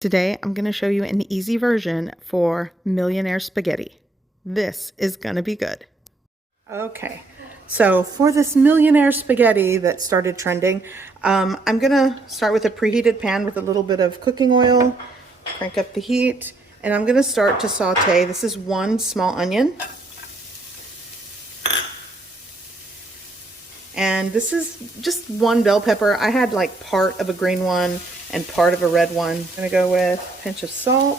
Today, I'm going to show you an easy version for Millionaire spaghetti. This is going to be good. Okay, so for this Millionaire spaghetti that started trending, I'm going to start with a preheated pan with a little bit of cooking oil, crank up the heat, and I'm going to start to saute. This is one small onion. And this is just one bell pepper. I had like part of a green one and part of a red one. I'm gonna go with a pinch of salt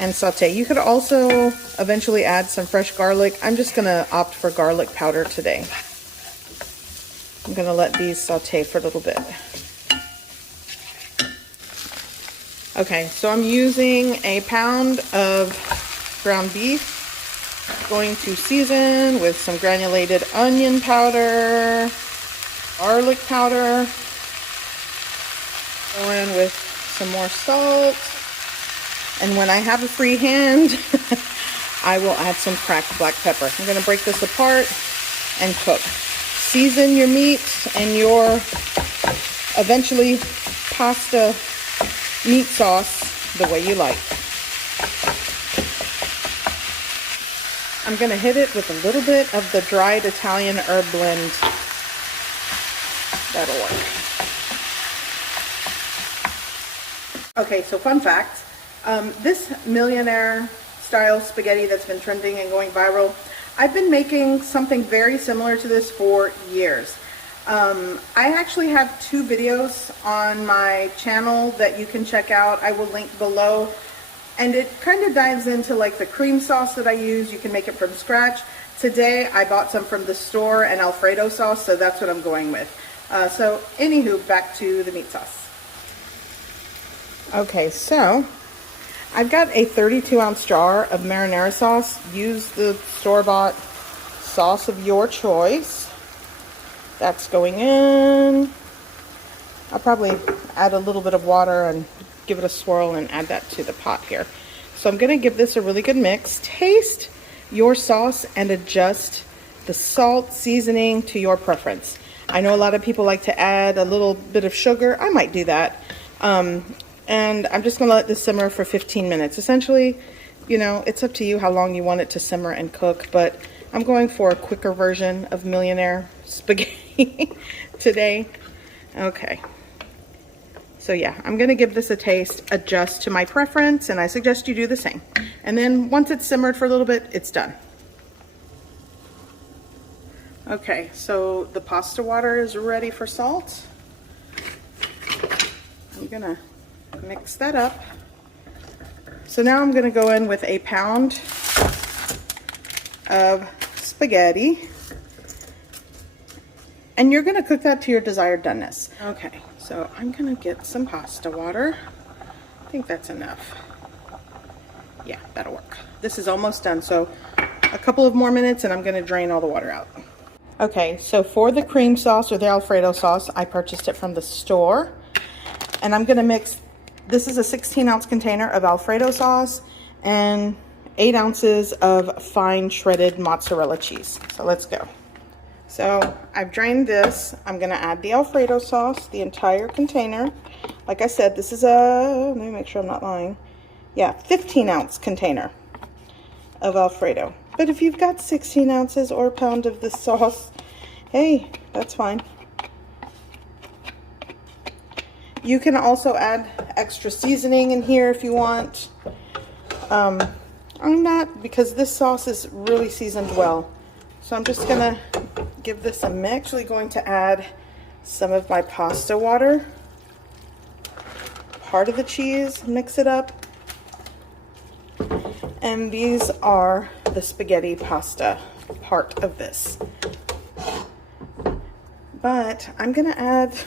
and saute. You could also eventually add some fresh garlic. I'm just gonna opt for garlic powder today. I'm gonna let these saute for a little bit. Okay, so I'm using a pound of ground beef. Going to season with some granulated onion powder, garlic powder, go in with some more salt, and when I have a free hand, I will add some cracked black pepper. I'm going to break this apart and cook. Season your meat and your eventually pasta meat sauce the way you like. I'm going to hit it with a little bit of the dried Italian herb blend. That'll work. Okay, so fun fact. This Millionaire style spaghetti that's been trending and going viral, I've been making something very similar to this for years. I actually have 2 videos on my channel that you can check out. I will link below. And it kind of dives into like the cream sauce that I use. You can make it from scratch. Today I bought some from the store and Alfredo sauce, so that's what I'm going with. So anywho, back to the meat sauce. Okay, so I've got a 32-ounce jar of marinara sauce. Use the store-bought sauce of your choice. That's going in. I'll probably add a little bit of water and give it a swirl and add that to the pot here. So I'm going to give this a really good mix. Taste your sauce and adjust the salt seasoning to your preference. I know a lot of people like to add a little bit of sugar. I might do that. And I'm just going to let this simmer for 15 minutes. Essentially, you know, it's up to you how long you want it to simmer and cook, but I'm going for a quicker version of Millionaire spaghetti today. Okay. So yeah, I'm gonna give this a taste, adjust to my preference, and I suggest you do the same. And then once it's simmered for a little bit, it's done. Okay, so the pasta water is ready for salt. I'm gonna mix that up. So now I'm gonna go in with a pound of spaghetti. And you're gonna cook that to your desired doneness. Okay. So I'm gonna get some pasta water. I think that's enough. Yeah, that'll work. This is almost done, so a couple of more minutes and I'm gonna drain all the water out. Okay, so for the cream sauce or the Alfredo sauce, I purchased it from the store. And I'm gonna mix, this is a 16-ounce container of Alfredo sauce and 8 ounces of fine shredded mozzarella cheese. So let's go. So I've drained this. I'm gonna add the Alfredo sauce, the entire container. Like I said, this is a, let me make sure I'm not lying. Yeah, 15-ounce container of Alfredo. But if you've got 16 ounces or a pound of this sauce, hey, that's fine. You can also add extra seasoning in here if you want. I'm not, because this sauce is really seasoned well. So I'm just gonna give this a mix. I'm actually going to add some of my pasta water, part of the cheese, mix it up. And these are the spaghetti pasta part of this. But I'm gonna add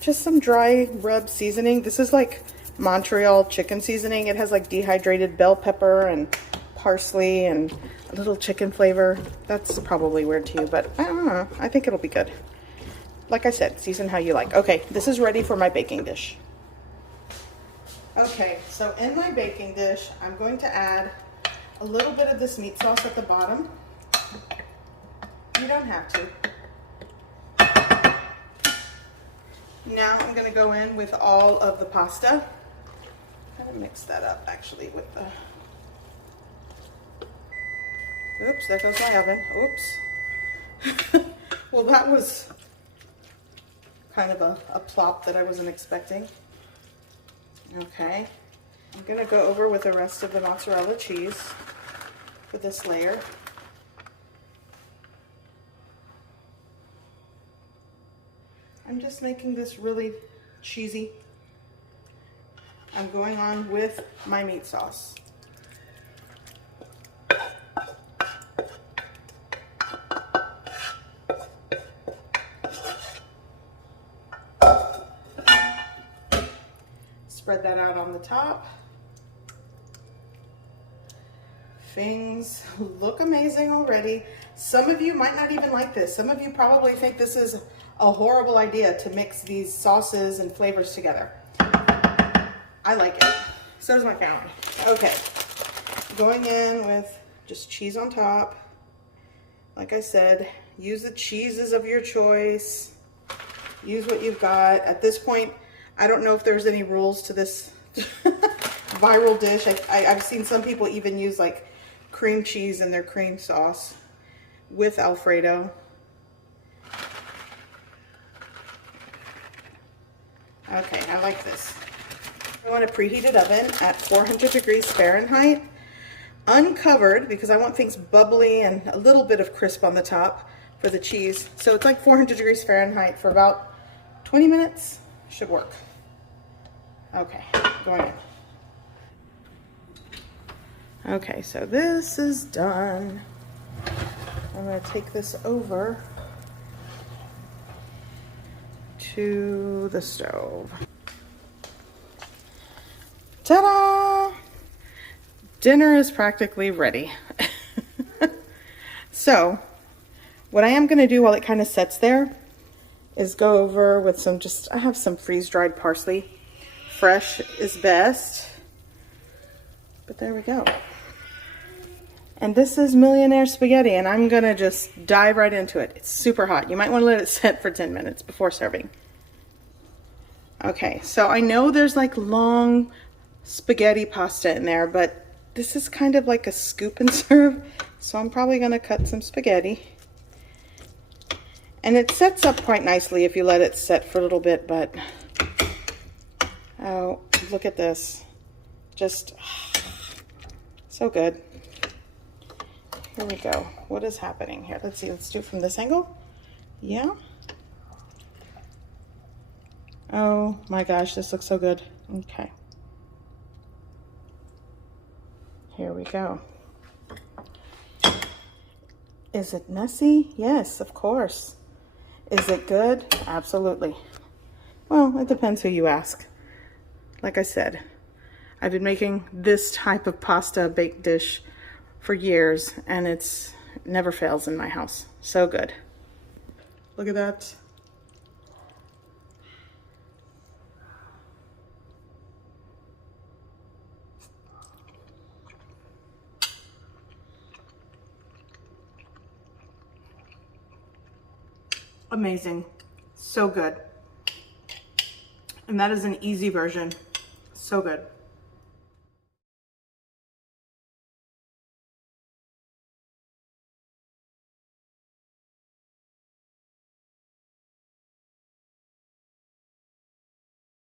just some dry rub seasoning. This is like Montreal chicken seasoning. It has like dehydrated bell pepper and parsley and a little chicken flavor. That's probably weird to you, but I don't know. I think it'll be good. Like I said, season how you like. Okay, this is ready for my baking dish. Okay, so in my baking dish, I'm going to add a little bit of this meat sauce at the bottom. You don't have to. Now I'm going to go in with all of the pasta. I'm gonna mix that up actually with the, oops, there goes my oven, oops. Well, that was kind of a plop that I wasn't expecting. Okay, I'm gonna go over with the rest of the mozzarella cheese for this layer. I'm just making this really cheesy. I'm going on with my meat sauce. Spread that out on the top. Things look amazing already. Some of you might not even like this. Some of you probably think this is a horrible idea to mix these sauces and flavors together. I like it. So does my family. Okay, going in with just cheese on top. Like I said, use the cheeses of your choice. Use what you've got. At this point, I don't know if there's any rules to this viral dish. I've seen some people even use like cream cheese in their cream sauce with Alfredo. Okay, I like this. I want a preheated oven at 400 degrees Fahrenheit, uncovered, because I want things bubbly and a little bit of crisp on the top for the cheese. So it's like 400 degrees Fahrenheit for about 20 minutes. Should work. Okay, going in. Okay, so this is done. I'm going to take this over to the stove. Ta-da! Dinner is practically ready. So, what I am going to do while it kind of sets there is go over with some I have some freeze-dried parsley. Fresh is best. But there we go. And this is Millionare spaghetti, and I'm going to just dive right into it. It's super hot. You might want to let it set for 10 minutes before serving. Okay, so I know there's like long spaghetti pasta in there, but this is kind of like a scoop and serve, so I'm probably going to cut some spaghetti. And it sets up quite nicely if you let it set for a little bit, but oh, look at this. Just so good. Here we go. What is happening here? Let's see. Let's do it from this angle. Yeah. Oh my gosh, this looks so good. Okay. Here we go. Is it messy? Yes, of course. Is it good? Absolutely. Well, it depends who you ask. Like I said, I've been making this type of pasta baked dish for years, and it never fails in my house. So good. Look at that. Amazing. So good. And that is an easy version. So good.